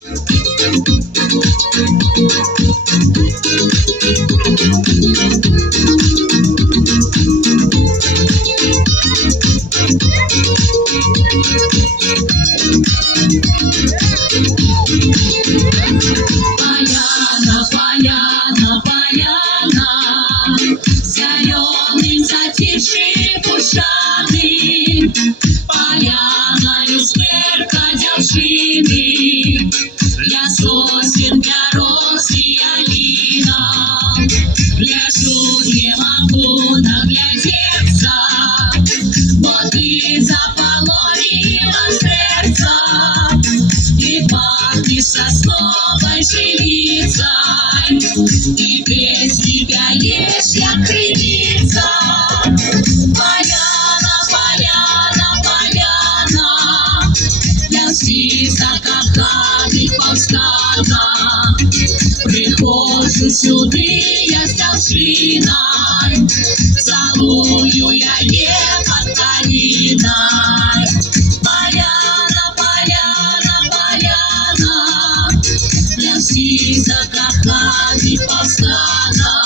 Поляна, поляна, поляна, зеленым затишье пушаны, поляною смерка дзяўчыны, для сосен, для роз і аліна. Гляжу, не могу наглядеться, бо ты заполонила сердце, и пахнешь сосновой живицей, и без тебя ешь я крылица. Поляна, поляна, поляна, для всіх закоханих повстана. Приходжу сюди я з дівчиною, целую я її під калиною. Поляна, поляна, поляна, для всіх закоханих повстана.